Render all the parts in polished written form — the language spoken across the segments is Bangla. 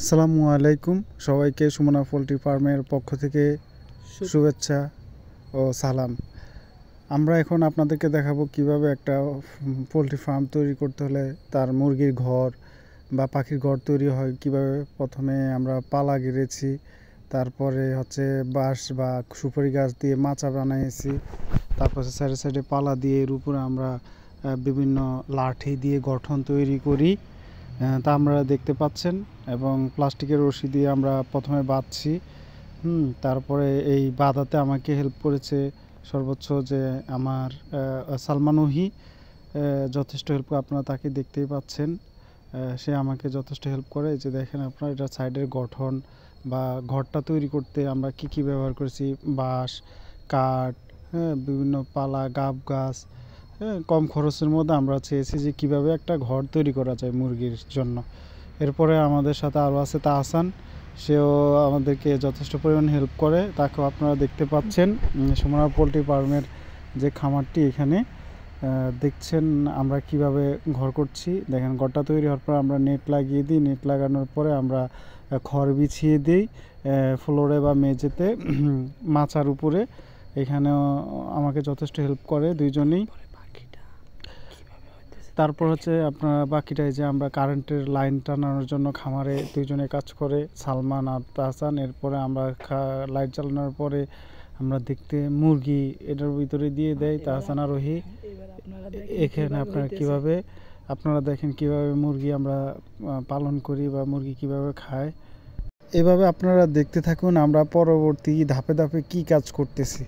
আসসালামু আলাইকুম সবাইকে সুমনা পোল্ট্রি ফার্মের পক্ষ থেকে শুভেচ্ছা ও সালাম। আমরা এখন আপনাদেরকে দেখাবো কিভাবে একটা পোল্ট্রি ফার্ম তৈরি করতে হলে তার মুরগির ঘর বা পাখির ঘর তৈরি হয় কিভাবে। প্রথমে আমরা পালা গেড়েছি, তারপরে হচ্ছে বাঁশ বা সুপারি গাছ দিয়ে মাচা বানিয়েছি, তারপর সাইডে সাইডে পালা দিয়ে এর উপরে আমরা বিভিন্ন লাঠি দিয়ে গঠন তৈরি করি, তা আমরা দেখতে পাচ্ছেন। এবং প্লাস্টিকের রশি দিয়ে আমরা প্রথমে বাঁধছি। তারপরে এই বাঁধাতে আমাকে হেল্প করেছে সর্বোচ্চ যে আমার সালমানুহি যথেষ্ট হেল্প, আপনারা তাকে দেখতেই পাচ্ছেন। সে আমাকে যথেষ্ট হেল্প করে। যে দেখেন আপনারা, এটা সাইডের গঠন বা ঘরটা তৈরি করতে আমরা কি কি ব্যবহার করেছি: বাঁশ, কাঠ, হ্যাঁ, বিভিন্ন পালা, গাব গাছ। হ্যাঁ, কম খরচের মধ্যে আমরা চেয়েছি যে কীভাবে একটা ঘর তৈরি করা যায় মুরগির জন্য। এরপরে আমাদের সাথে আরও আছে তাহসান, সেও আমাদেরকে যথেষ্ট পরিমাণ হেল্প করে, তাকেও আপনারা দেখতে পাচ্ছেন। সুমনা পোল্ট্রি ফার্মের যে খামারটি, এখানে দেখছেন আমরা কিভাবে ঘর করছি। দেখেন, ঘরটা তৈরি হওয়ার পর আমরা নেট লাগিয়ে দিই। নেট লাগানোর পরে আমরা খড় বিছিয়ে দিই ফ্লোরে বা মেঝেতে, মাচার উপরে। এখানেও আমাকে যথেষ্ট হেল্প করে দুইজনেই। তারপর হচ্ছে আপনার বাকিটাই যে আমরা কারেন্টের লাইন টানানোর জন্য খামারে দুইজনে কাজ করে, সালমান আর তাহসান। এরপরে আমরা লাইট জ্বালানোর পরে আমরা দেখতে মুরগি এটার ভিতরে দিয়ে দেয় তাহসান আর রোহি। এখানে আপনারা দেখেন কিভাবে মুরগি আমরা পালন করি বা মুরগি কিভাবে খায়। এভাবে আপনারা দেখতে থাকুন আমরা পরবর্তী ধাপে ধাপে কি কাজ করতেছি।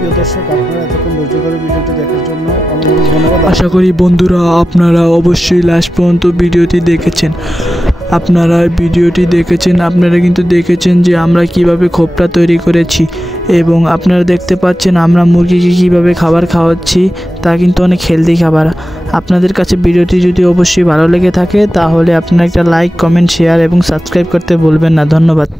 প্রিয় দর্শক, আপনারা এতক্ষণ ধৈর্য ধরে ভিডিওটি দেখার জন্য অনেক ধন্যবাদ। আশা করি বন্ধুরা আপনারা অবশ্যই লাস্ট পর্যন্ত ভিডিওটি দেখেছেন। আপনারা কিন্তু দেখেছেন যে আমরা কিভাবে খোপটা তৈরি করেছি, এবং আপনারা দেখতে পাচ্ছেন আমরা মুরগিকে কিভাবে খাবার খাওয়াচ্ছি। তা কিন্তু অনেক হেলদি খাবার। আপনাদের কাছে ভিডিওটি যদি অবশ্যই ভালো লেগে থাকে তাহলে আপনারা একটা লাইক, কমেন্ট, শেয়ার এবং সাবস্ক্রাইব করতে ভুলবেন না। ধন্যবাদ।